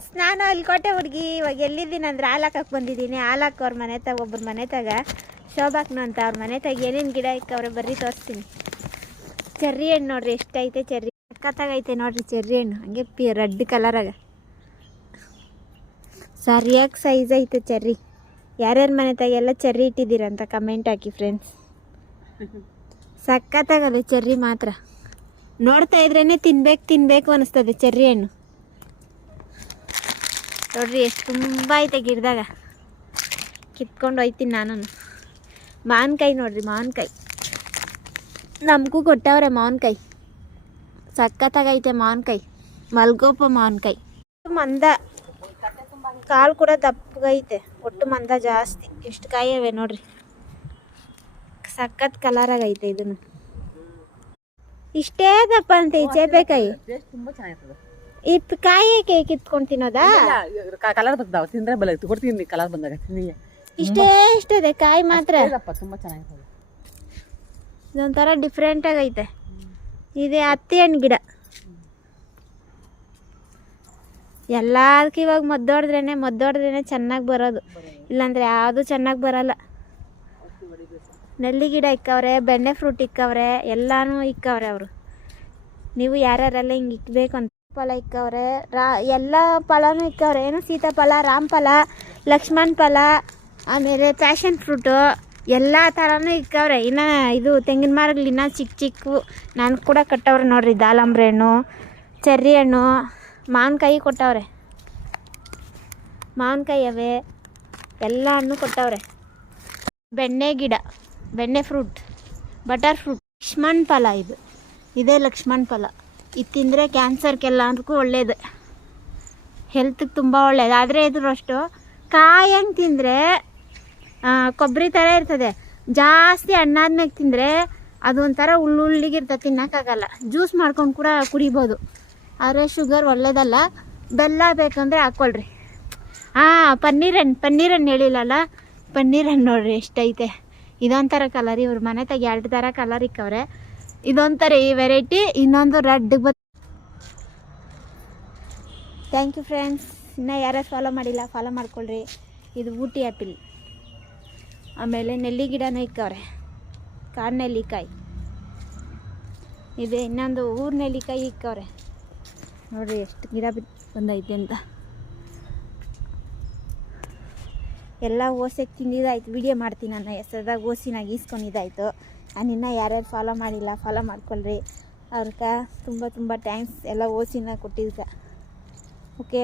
Friends, ನಾನು ಅಲ್ಲಿ ಕೋಟೆ ಹುಡುಗಿ ಇವಾಗ ಎಲ್ಲಿದ್ದೀನಿ ಅಂದರೆ ಹಾಲಾಕಕ್ಕೆ ಬಂದಿದ್ದೀನಿ. ಹಾಲಾಕ ಅವ್ರ ಮನೆ ತಾಗ ಒಬ್ಬರ ಮನೆ ತಾಗ ಶೋಭಾಕ್ನು ಅಂತ ಅವ್ರ ಮನೆ ತಾಗ ಏನೇನು ಗಿಡ ಇಕ್ಕವ್ರೆ ಬರ್ರಿ ತೋರಿಸ್ತೀನಿ. ಚೆರ್ರಿ ಹಣ್ಣು ನೋಡ್ರಿ ಎಷ್ಟೈತೆ, ಚೆರ್ರಿ ಸಕ್ಕತ್ತಾಗೈತೆ ನೋಡ್ರಿ ಚೆರ್ರಿ ಹಣ್ಣು. ಹಂಗೆ ರೆಡ್ ಕಲರಾಗ ಸರಿಯಾಗಿ ಸೈಜ್ ಐತೆ ಚೆರ್ರಿ. ಯಾರ್ಯಾರ ಮನೆ ತಾಗೆಲ್ಲ ಚೆರ್ರಿ ಇಟ್ಟಿದ್ದೀರಂತ ಕಮೆಂಟ್ ಹಾಕಿ ಫ್ರೆಂಡ್ಸ್. ಸಕ್ಕತ್ತಾಗಲ್ಲ ಚೆರ್ರಿ ಮಾತ್ರ, ನೋಡ್ತಾ ಇದ್ರೇ ತಿನ್ಬೇಕು ಅನಿಸ್ತದೆ ಚೆರ್ರಿ ಹಣ್ಣು. ನೋಡ್ರಿ ಎಷ್ಟು ತುಂಬ ಐತೆ ಗಿಡದಾಗ, ಕಿತ್ಕೊಂಡು ಹೋಯ್ತೀನಿ ನಾನು. ಮಾವಿನಕಾಯಿ ನೋಡ್ರಿ, ಮಾವಿನಕಾಯಿ ನಮಗೂ ಕೊಟ್ಟವ್ರೆ ಮಾವಿನಕಾಯಿ. ಸಕ್ಕತ್ತಾಗೈತೆ ಮಾವಿನಕಾಯಿ, ಮಲ್ಗೋಪ ಮಾವಿನಕಾಯಿ. ಮಂದ ಕಾಳು ಕೂಡ ದಪ್ಪಗೈತೆ, ಒಟ್ಟು ಮಂದ ಜಾಸ್ತಿ. ಎಷ್ಟು ಕಾಯಿ ಅವೆ ನೋಡ್ರಿ, ಸಖತ್ ಕಲರಾಗೈತೆ. ಇದನ್ನು ಇಷ್ಟೇ ದಪ್ಪ ಅಂತ ಈ ಚೇಪೆಕಾಯಿ. ಈ ಕಾಯಿ ಕಿತ್ಕೊಂಡು ತಿನ್ನೋದಾ? ಕಲರ್ ಬರ್ತಾವ ತಿಂದ್ರೆ ಬಲ ಕೊಡ್ತೀನಿ ಕಲರ್ ಬಂದಾಗ. ಇಷ್ಟೇ ಇಷ್ಟದೆ ಕಾಯಿ ಮಾತ್ರ, ತುಂಬಾ ಚೆನ್ನಾಗಿರ್ತದೆ. ಇದೊಂಥರ ಡಿಫ್ರೆಂಟ್ ಆಗೈತೆ. ಇದೆ ಹತ್ತಿ ಹಣ್ಣು ಗಿಡ. ಎಲ್ಲದಕ್ಕೆ ಇವಾಗ ಮದ್ದೊಡ್ದ್ರೇನೆ ಚೆನ್ನಾಗಿ ಬರೋದು, ಇಲ್ಲಾಂದ್ರೆ ಯಾವುದು ಚೆನ್ನಾಗಿ ಬರಲ್ಲ. ನೆಲ್ಲಿ ಗಿಡ ಇಕ್ಕವ್ರೆ, ಬೆಣ್ಣೆ ಫ್ರೂಟ್ ಇಕ್ಕವ್ರೆ, ಎಲ್ಲಾನು ಇಕ್ಕವ್ರೆ ಅವರು. ನೀವು ಯಾರ್ಯಾರೆಲ್ಲ ಹಿಂಗೆ ಇಕ್ಬೇಕು ಅಂತ ಫಲ ಇಕ್ಕವ್ರೆ. ಎಲ್ಲ ಫಲನೂ ಇಕ್ಕವ್ರೆ. ಏನು ಸೀತಾಫಲ, ರಾಮಫಲ, ಲಕ್ಷ್ಮಣ ಫಲ, ಆಮೇಲೆ ಪ್ಯಾಷನ್ ಫ್ರೂಟು ಎಲ್ಲ ಥರನೂ ಇಕ್ಕವ್ರೆ. ಇನ್ನು ಇದು ತೆಂಗಿನ ಮರಗಳು ಇನ್ನೂ ಚಿಕ್ಕ ನಾನು ಕೂಡ ಕಟ್ಟವ್ರೆ ನೋಡ್ರಿ. ದಾಳಂಬ್ರೆ ಹಣ್ಣು, ಚೆರ್ರಿ ಹಣ್ಣು, ಮಾವಿನಕಾಯಿ ಕೊಟ್ಟವ್ರೆ. ಮಾವಿನಕಾಯಿ ಅವೆ, ಎಲ್ಲ ಹಣ್ಣು ಕೊಟ್ಟವ್ರೆ. ಬೆಣ್ಣೆ ಗಿಡ, ಬೆಣ್ಣೆ ಫ್ರೂಟ್, ಬಟರ್ ಫ್ರೂಟ್, ಲಕ್ಷ್ಮಣ ಫಲ. ಇದೇ ಲಕ್ಷ್ಮಣ ಫಲ. ಇದು ತಿಂದರೆ ಕ್ಯಾನ್ಸರ್ಗೆಲ್ಲರಿಗೂ ಒಳ್ಳೇದು, ಹೆಲ್ತ್ಗೆ ತುಂಬ ಒಳ್ಳೇದು. ಆದರೆ ಇದ್ರಷ್ಟು ಕಾಯಿ ಹಂಗೆ ತಿಂದರೆ ಕೊಬ್ಬರಿ ಥರ ಇರ್ತದೆ. ಜಾಸ್ತಿ ಹಣ್ಣಾದ್ಮೇಲೆ ತಿಂದರೆ ಅದು ಒಂಥರ ಹುಳ್ಳಿಗಿರ್ತದೆ, ತಿನ್ನೋಕ್ಕಾಗಲ್ಲ. ಜ್ಯೂಸ್ ಮಾಡ್ಕೊಂಡು ಕೂಡ ಕುಡಿಬೋದು. ಆದರೆ ಶುಗರ್ ಒಳ್ಳೇದಲ್ಲ. ಬೆಲ್ಲ ಬೇಕಂದರೆ ಹಾಕ್ಕೊಳ್ರಿ. ಪನ್ನೀರ್ ಹಣ್ಣು ಹೇಳಿಲ್ಲಲ್ಲ, ಪನ್ನೀರ್ ಹಣ್ಣು ನೋಡ್ರಿ ಎಷ್ಟೈತೆ. ಇದೊಂಥರ ಕಲರ್. ಇವ್ರ ಮನೆ ತಾಗ 2 ಥರ ಕಲರ್ ಇಕ್ಕವ್ರೆ. ಇದೊಂಥರ ಈ ವೆರೈಟಿ, ಇನ್ನೊಂದು ರೆಡ್ ಥ್ಯಾಂಕ್ ಯು ಫ್ರೆಂಡ್ಸ್. ಇನ್ನು ಯಾರು ಫಾಲೋ ಮಾಡಿಲ್ಲ ಫಾಲೋ ಮಾಡ್ಕೊಳ್ರಿ. ಇದು ಊಟಿ ಆ್ಯಪಿಲ್. ಆಮೇಲೆ ನೆಲ್ಲಿ ಗಿಡನೂ ಇಕ್ಕವ್ರೆ, ಕಾಡು ನೆಲ್ಲಿಕಾಯಿ ಇದೆ. ಇನ್ನೊಂದು ಊರು ನೆಲ್ಲಿಕಾಯಿ ಇಕ್ಕವ್ರೆ ನೋಡ್ರಿ ಎಷ್ಟು ಗಿಡ ಬಂದೈತೆ ಅಂತ. ಎಲ್ಲ ಓಸೆಗೆ ತಿಂದಿದ್ದಾಯ್ತು. ವಿಡಿಯೋ ಮಾಡ್ತೀನಿ ನಾನು ಹೆಸರದಾಗ ಓಸಿನಾಗ ಈಸ್ಕೊಂಡಿದ್ದಾಯ್ತು. ನಾನಿನ್ನು ಯಾರ್ಯಾರು ಫಾಲೋ ಮಾಡಿಲ್ಲ ಫಾಲೋ ಮಾಡ್ಕೊಳ್ರಿ. ಅವ್ರಿಗೆ ತುಂಬ ಥ್ಯಾಂಕ್ಸ್ ಎಲ್ಲ ಓಸಿನ ಕೊಟ್ಟಿದ್ದಕ್ಕೆ. ಓಕೆ.